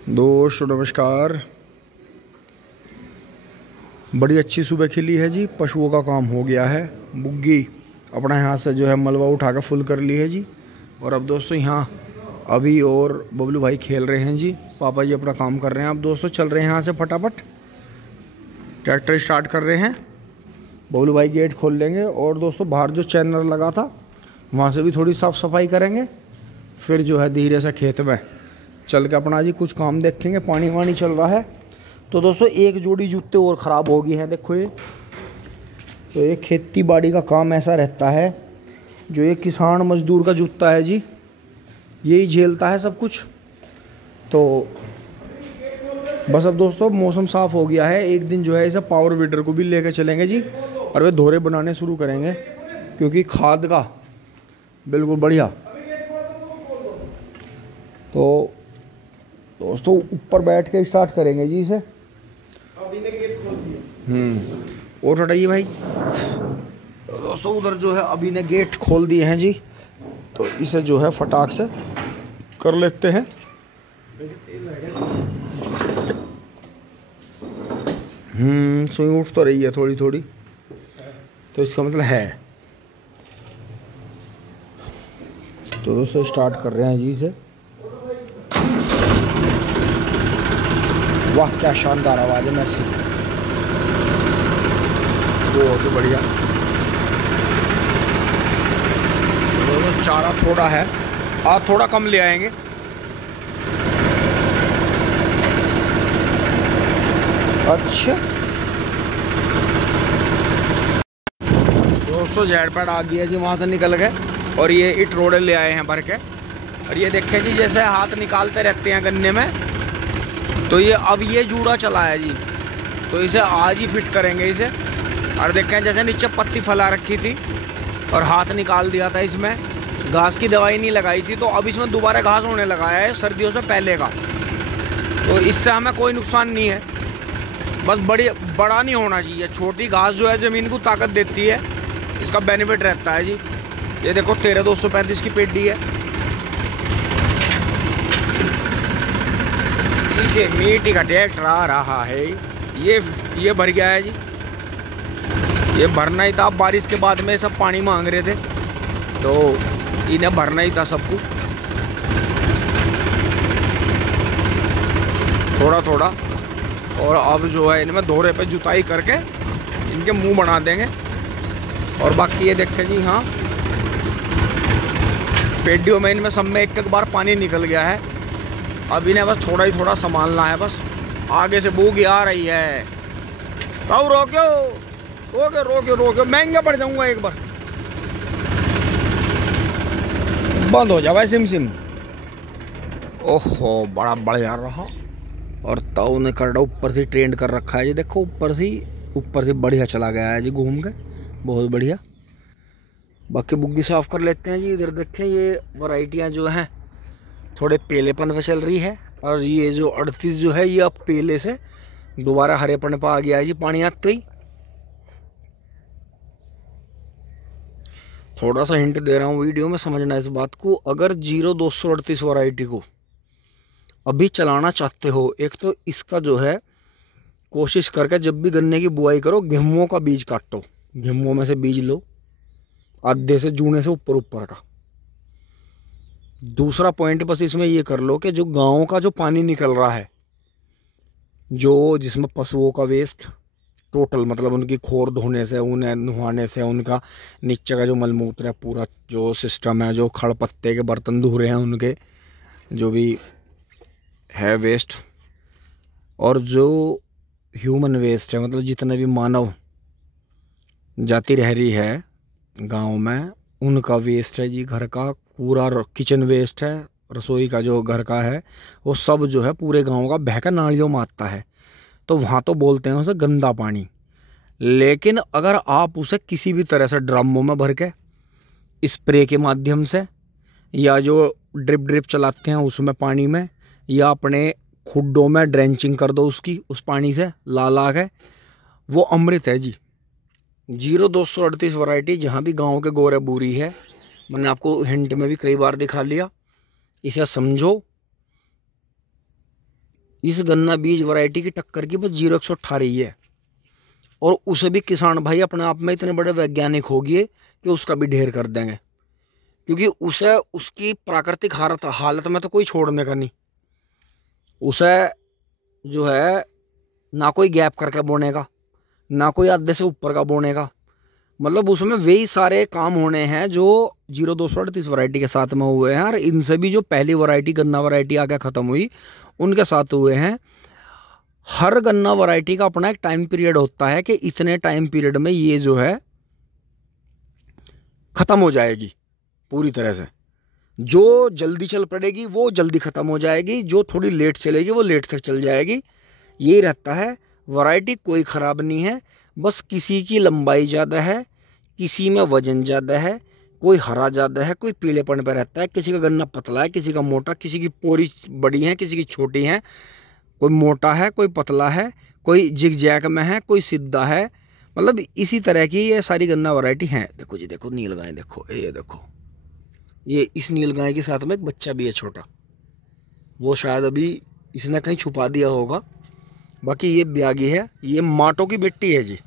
दोस्तों नमस्कार। बड़ी अच्छी सुबह खिली है जी। पशुओं का काम हो गया है। बुग्गी अपना यहाँ से जो है मलबा उठा कर फुल कर ली है जी। और अब दोस्तों यहाँ अभी और बबलू भाई खेल रहे हैं जी। पापा जी अपना काम कर रहे हैं। अब दोस्तों चल रहे हैं यहाँ से फटाफट। ट्रैक्टर स्टार्ट कर रहे हैं। बबलू भाई गेट खोल लेंगे और दोस्तों बाहर जो चैनल लगा था वहाँ से भी थोड़ी साफ़ सफाई करेंगे। फिर जो है धीरे से खेत में चल के अपना जी कुछ काम देखेंगे। पानी वानी चल रहा है। तो दोस्तों एक जोड़ी जूते और ख़राब हो गई हैं, देखो ये। तो ये खेती बाड़ी का काम ऐसा रहता है, जो ये किसान मजदूर का जूता है जी, यही झेलता है सब कुछ। तो बस अब दोस्तों मौसम साफ़ हो गया है। एक दिन जो है इसे पावर वीडर को भी लेकर चलेंगे जी और वे धोरे बनाने शुरू करेंगे, क्योंकि खाद का बिल्कुल बढ़िया। तो दोस्तों ऊपर बैठ के स्टार्ट करेंगे जी इसे। अभी ने गेट खोल दिया। और हटाइए भाई। तो दोस्तों उधर जो है अभी ने गेट खोल दिए हैं जी। तो इसे जो है फटाक से कर लेते हैं। सुई उठ तो रही है थोड़ी थोड़ी, तो इसका मतलब है। तो दोस्तों स्टार्ट कर रहे हैं जी इसे। वाह क्या शानदार आवाज़ है मैसी, बहुत ही बढ़िया। तो चारा थोड़ा है, आज थोड़ा कम ले आएंगे। अच्छा दोस्तों जेड पैड आ गया जी, वहाँ से निकल गए और ये इट रोड़े ले आए हैं भर के। और ये देखें जी, जैसे हाथ निकालते रहते हैं गन्ने में, तो ये अब ये जूड़ा चला है जी। तो इसे आज ही फिट करेंगे इसे। और देखें जैसे नीचे पत्ती फैला रखी थी और हाथ निकाल दिया था इसमें, घास की दवाई नहीं लगाई थी, तो अब इसमें दोबारा घास होने लगा है सर्दियों से पहले का। तो इससे हमें कोई नुकसान नहीं है, बस बड़ा नहीं होना चाहिए। छोटी घास जो है ज़मीन को ताकत देती है, इसका बेनिफिट रहता है जी। ये देखो 13235 की पेडी है। पीछे मिट्टी का ट्रैक्टर आ रहा है। ये भर गया है जी। ये भरना ही था। बारिश के बाद में सब पानी मांग रहे थे, तो इन्हें भरना ही था सबको थोड़ा थोड़ा। और अब जो है इनमें दोहरे पे जुताई करके इनके मुंह बना देंगे। और बाकी ये देखें जी, हाँ पेडियों में इनमें सब में एक बार पानी निकल गया है। अब इन्हें बस थोड़ा ही थोड़ा संभालना है। बस आगे से बूगी आ रही है, तो रोक्यो रोक्यो रोक्यो रोक्यो, महंगा पड़ जाऊंगा एक बार। बंद हो जाए सिम सिम। ओहो बड़ा बढ़िया रहा। और ताऊ ने कर ऊपर से ट्रेंड कर रखा है जी, देखो ऊपर से बढ़िया चला गया है जी घूम के, बहुत बढ़िया। बाकी बुग्गी साफ कर लेते हैं जी। इधर देखें ये वैरायटियाँ जो हैं थोड़े पेलेपन पे चल रही है, और ये जो 38 जो है ये अब पेले से दोबारा हरेपन पे आ गया है जी पानी आते ही। थोड़ा सा हिंट दे रहा हूँ वीडियो में, समझना इस बात को। अगर 0238 वैरायटी को अभी चलाना चाहते हो, एक तो इसका जो है कोशिश करके जब भी गन्ने की बुआई करो, गेहूं का बीज काटो, गेहूं में से बीज लो आधे से जूने से ऊपर ऊपर का। दूसरा पॉइंट बस इसमें ये कर लो कि जो गाँव का जो पानी निकल रहा है, जो जिसमें पशुओं का वेस्ट टोटल, मतलब उनकी खोर धोने से, उन्हें नहाने से, उनका नीचे का जो मलमूत्र है, पूरा जो सिस्टम है, जो खड़ पत्ते के बर्तन धो रहे हैं उनके जो भी है वेस्ट, और जो ह्यूमन वेस्ट है, मतलब जितने भी मानव जाति रह रही है गांव में, उनका वेस्ट है जी। घर का पूरा किचन वेस्ट है, रसोई का जो घर का है, वो सब जो है पूरे गांव का बहकर नालियों में आता है। तो वहाँ तो बोलते हैं उसे गंदा पानी, लेकिन अगर आप उसे किसी भी तरह से ड्रमों में भर के स्प्रे के माध्यम से, या जो ड्रिप चलाते हैं उसमें पानी में, या अपने खुड्डों में ड्रेंचिंग कर दो उसकी, उस पानी से ला के, वो अमृत है जी। 0238 वैरायटी जहाँ भी गांव के गोरे बूरी है, मैंने आपको हिंट में भी कई बार दिखा लिया। इसे समझो, इस गन्ना बीज वैरायटी की टक्कर की बस 0-100 ठा रही है। और उसे भी किसान भाई अपने आप में इतने बड़े वैज्ञानिक हो गए कि उसका भी ढेर कर देंगे, क्योंकि उसे उसकी प्राकृतिक हालत में तो कोई छोड़ने का नहीं। उसे जो है ना कोई गैप करके बोनेगा, ना कोई आधे से ऊपर का बोनेगा, मतलब उसमें वही सारे काम होने हैं जो 0238 वैरायटी के साथ में हुए हैं। और इनसे भी जो पहली वैरायटी गन्ना वैरायटी आगे ख़त्म हुई उनके साथ हुए हैं। हर गन्ना वैरायटी का अपना एक टाइम पीरियड होता है कि इतने टाइम पीरियड में ये जो है ख़त्म हो जाएगी पूरी तरह से। जो जल्दी चल पड़ेगी वो जल्दी ख़त्म हो जाएगी, जो थोड़ी लेट चलेगी वो लेट तक चल जाएगी। यही रहता है। वैरायटी कोई ख़राब नहीं है, बस किसी की लंबाई ज़्यादा है, किसी में वजन ज़्यादा है, कोई हरा ज़्यादा है, कोई पीलेपन पर रहता है, किसी का गन्ना पतला है, किसी का मोटा, किसी की पोरी बड़ी है, किसी की छोटी है, कोई मोटा है, कोई पतला है, कोई जिगजैग में है, कोई सीधा है। मतलब इसी तरह की ये सारी गन्ना वैरायटी हैं। देखो जी, देखो नील गाय, देखो ये देखो, ये इस नील गाय के साथ में एक बच्चा भी है छोटा, वो शायद अभी इसने कहीं छुपा दिया होगा। बाकी ये ब्यागी है, ये माटो की बेटी है जी,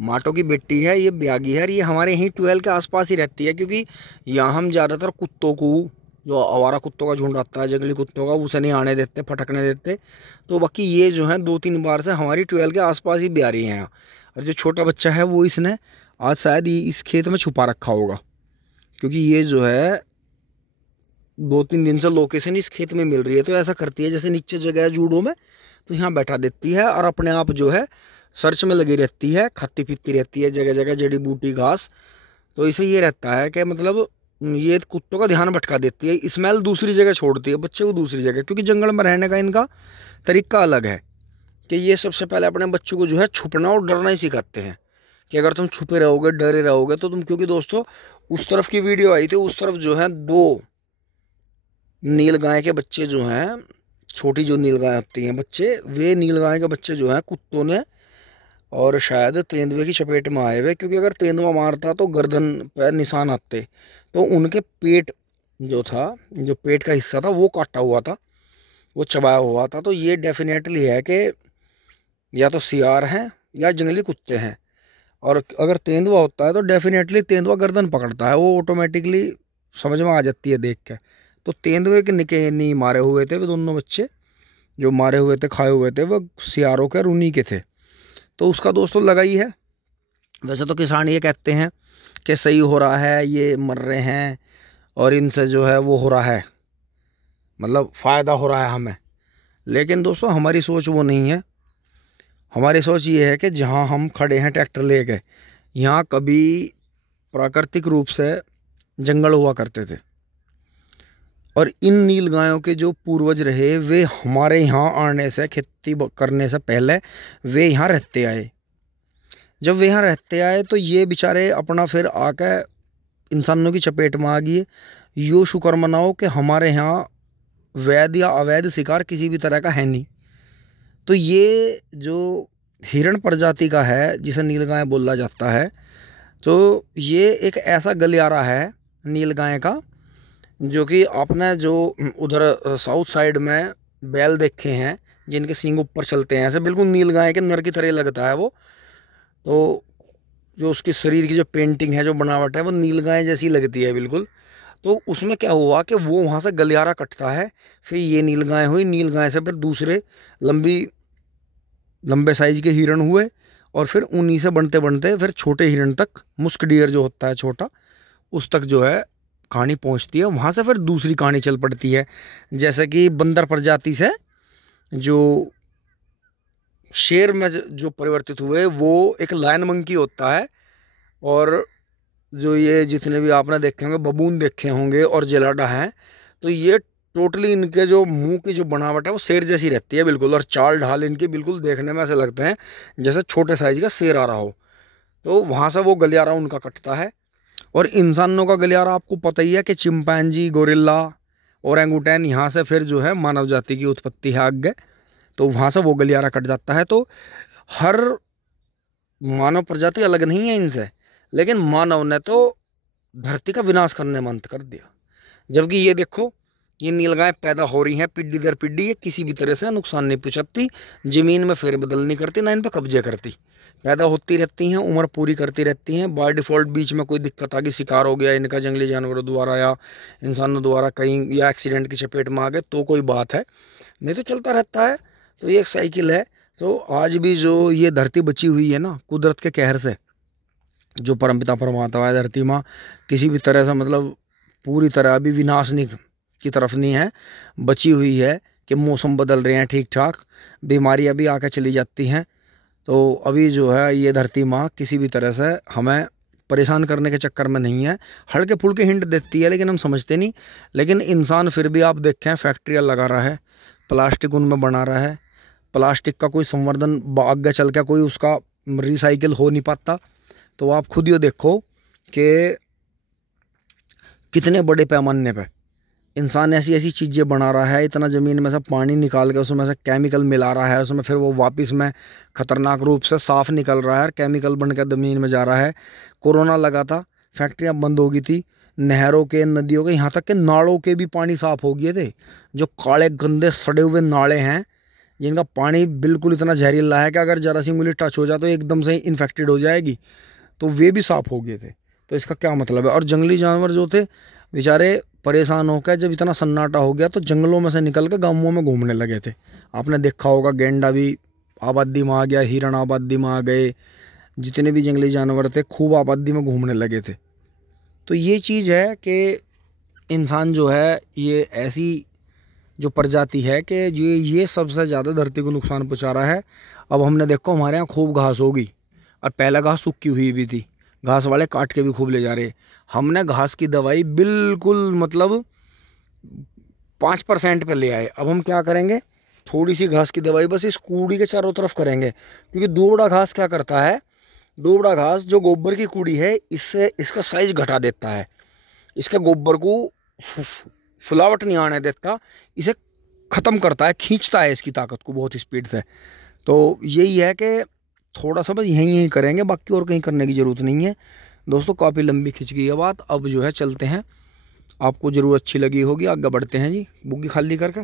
माटो की बेटी है, ये ब्यागी है। और ये हमारे यहीं 12 के आसपास ही रहती है, क्योंकि यहाँ हम ज़्यादातर कुत्तों को, जो आवारा कुत्तों का झुंड आता है, जंगली कुत्तों का, उसे नहीं आने देते, फटकने देते। तो बाकी ये जो है 2-3 बार से हमारी 12 के आसपास ही ब्या रही हैं। और जो छोटा बच्चा है वो इसने आज शायद इस खेत में छुपा रखा होगा, क्योंकि ये जो है 2-3 दिन से लोकेशन इस खेत में मिल रही है। तो ऐसा करती है जैसे नीचे जगह है जूडों में, तो यहाँ बैठा देती है और अपने आप जो है सर्च में लगी रहती है, खाती पीती रहती है जगह जगह जड़ी बूटी घास। तो इसे ये रहता है कि मतलब ये कुत्तों का ध्यान भटका देती है, स्मेल दूसरी जगह छोड़ती है, बच्चे को दूसरी जगह, क्योंकि जंगल में रहने का इनका तरीका अलग है कि ये सबसे पहले अपने बच्चों को जो है छुपना और डरना ही सिखाते हैं कि अगर तुम छुपे रहोगे, डरे रहोगे तो तुम, क्योंकि दोस्तों उस तरफ की वीडियो आई थी, उस तरफ जो है 2 नील गाय के बच्चे जो हैं, छोटी जो नील गाय होती हैं बच्चे, वे नील गाय के बच्चे जो हैं कुत्तों ने और शायद तेंदुए की चपेट में आए हुए, क्योंकि अगर तेंदुआ मारता तो गर्दन पर निशान आते। तो उनके पेट जो था, जो पेट का हिस्सा था वो काटा हुआ था, वो चबाया हुआ था। तो ये डेफिनेटली है कि या तो सियार हैं या जंगली कुत्ते हैं। और अगर तेंदुआ होता है तो डेफिनेटली तेंदुआ गर्दन पकड़ता है, वो ऑटोमेटिकली समझ में आ जाती है देख के। तो तेंदुए के निके नहीं मारे हुए थे वो दोनों बच्चे, जो मारे हुए थे, खाए हुए थे, वो सियारों के और उन्हीं के थे। तो उसका दोस्तों लगा ही है। वैसे तो किसान ये कहते हैं कि सही हो रहा है, ये मर रहे हैं और इनसे जो है वो हो रहा है, मतलब फ़ायदा हो रहा है हमें। लेकिन दोस्तों हमारी सोच वो नहीं है। हमारी सोच ये है कि जहाँ हम खड़े हैं ट्रैक्टर लेके, यहाँ कभी प्राकृतिक रूप से जंगल हुआ करते थे, और इन नील गायों के जो पूर्वज रहे वे हमारे यहाँ आने से, खेती करने से पहले वे यहाँ रहते आए। जब वे यहाँ रहते आए तो ये बेचारे अपना फिर आकर इंसानों की चपेट में आ गए। यो शुक्र मनाओ कि हमारे यहाँ वैध या अवैध शिकार किसी भी तरह का है नहीं। तो ये जो हिरण प्रजाति का है, जिसे नील गाय बोला जाता है, तो ये एक ऐसा गलियारा है नील गाय का, जो कि आपने जो उधर साउथ साइड में बैल देखे हैं जिनके सींग ऊपर चलते हैं, ऐसे बिल्कुल नील गाय के नर की तरह लगता है वो। तो जो उसकी शरीर की जो पेंटिंग है, जो बनावट है, वो नील गाय जैसी लगती है बिल्कुल। तो उसमें क्या हुआ कि वो वहाँ से गलियारा कटता है, फिर ये नील गाय हुई, नील गाय से फिर दूसरे लंबे साइज के हिरण हुए, और फिर उन्हीं से बनते बनते फिर छोटे हिरण तक, मुस्क डियर जो होता है छोटा, उस तक जो है कहानी पहुंचती है। वहाँ से फिर दूसरी कहानी चल पड़ती है, जैसे कि बंदर प्रजाति से जो शेर में जो परिवर्तित हुए वो एक लायन मंकी होता है। और जो ये जितने भी आपने देखे होंगे, बबून देखे होंगे और जेलाडा हैं, तो ये टोटली इनके जो मुंह की जो बनावट है वो शेर जैसी रहती है बिल्कुल, और चाल ढाल इनकी बिल्कुल देखने में ऐसे लगते हैं जैसे छोटे साइज का शेर आ रहा हो। तो वहाँ से वो गलियारा उनका कटता है। और इंसानों का गलियारा आपको पता ही है कि चिंपैंजी, गोरिल्ला, ओरंगुटैन, यहाँ से फिर जो है मानव जाति की उत्पत्ति है आगे, तो वहाँ से वो गलियारा कट जाता है। तो हर मानव प्रजाति अलग नहीं है इनसे, लेकिन मानव ने तो धरती का विनाश करने में अंत कर दिया। जबकि ये देखो ये नीलगाय पैदा हो रही हैं पीढ़ी दर पीढ़ी, ये किसी भी तरह से नुकसान नहीं पहुंचाती, ज़मीन में फेरबदल नहीं करती, ना इन पर कब्जे करती, पैदा होती रहती हैं, उम्र पूरी करती रहती हैं। बाय डिफ़ॉल्ट बीच में कोई दिक्कत आ गई, शिकार हो गया इनका जंगली जानवरों द्वारा या इंसानों द्वारा कहीं, या एक्सीडेंट की चपेट में आ गए तो कोई बात है, नहीं तो चलता रहता है। तो ये एक साइकिल है। तो आज भी जो ये धरती बची हुई है ना कुदरत के कहर से, जो परमपिता परमात्मा है, धरती माँ किसी भी तरह से मतलब पूरी तरह अभी विनाशनी की तरफ नहीं है, बची हुई है कि मौसम बदल रहे हैं ठीक ठाक, बीमारियां भी आकर चली जाती हैं। तो अभी जो है ये धरती माँ किसी भी तरह से हमें परेशान करने के चक्कर में नहीं है, हल्के फुल्के हिंट देती है लेकिन हम समझते नहीं। लेकिन इंसान फिर भी आप देखें फैक्ट्रियाँ लगा रहा है, प्लास्टिक उनमें बना रहा है, प्लास्टिक का कोई संवर्धन आगे चल के कोई उसका रिसाइकिल हो नहीं पाता। तो आप खुद ही देखो कि कितने बड़े पैमाने पे इंसान ऐसी ऐसी चीज़ें बना रहा है, इतना ज़मीन में से पानी निकाल के उसमें से केमिकल मिला रहा है, उसमें फिर वो वापस में ख़तरनाक रूप से साफ़ निकल रहा है, केमिकल बन के ज़मीन में जा रहा है। कोरोना लगा था, फैक्ट्रियाँ बंद हो गई थी, नहरों के, नदियों के, यहाँ तक के नालों के भी पानी साफ़ हो गए थे। जो काले गंदे सड़े हुए नाले हैं जिनका पानी बिल्कुल इतना जहरीला है कि अगर ज़रा सी उंगली टच हो जाए तो एकदम से इन्फेक्टेड हो जाएगी, तो वे भी साफ़ हो गए थे। तो इसका क्या मतलब है। और जंगली जानवर जो थे बेचारे परेशान होकर जब इतना सन्नाटा हो गया तो जंगलों में से निकल कर गाँवों में घूमने लगे थे। आपने देखा होगा गेंडा भी आबादी में आ गया, हिरण आबादी में आ गए, जितने भी जंगली जानवर थे खूब आबादी में घूमने लगे थे। तो ये चीज़ है कि इंसान जो है ये ऐसी जो प्रजाति है कि ये सबसे ज़्यादा धरती को नुकसान पहुंचा रहा है। अब हमने देखो हमारे यहाँ खूब घास होगी और पहला घास सूखी हुई भी थी, घास वाले काट के भी खूब ले जा रहे। हमने घास की दवाई बिल्कुल मतलब 5% पे ले आए। अब हम क्या करेंगे, थोड़ी सी घास की दवाई बस इस कूड़ी के चारों तरफ करेंगे, क्योंकि दोबड़ा घास क्या करता है, दोबड़ा घास जो गोबर की कूड़ी है इससे इसका साइज घटा देता है, इसके गोबर को फुलावट नहीं आने देता, इसे ख़त्म करता है, खींचता है इसकी ताकत को बहुत स्पीड से। तो यही है कि थोड़ा सा बस यहीं करेंगे, बाकी और कहीं करने की ज़रूरत नहीं है। दोस्तों काफ़ी लंबी खिंच गई है बात, अब जो है चलते हैं, आपको ज़रूर अच्छी लगी होगी, आगे बढ़ते हैं जी बुग्गी खाली करके।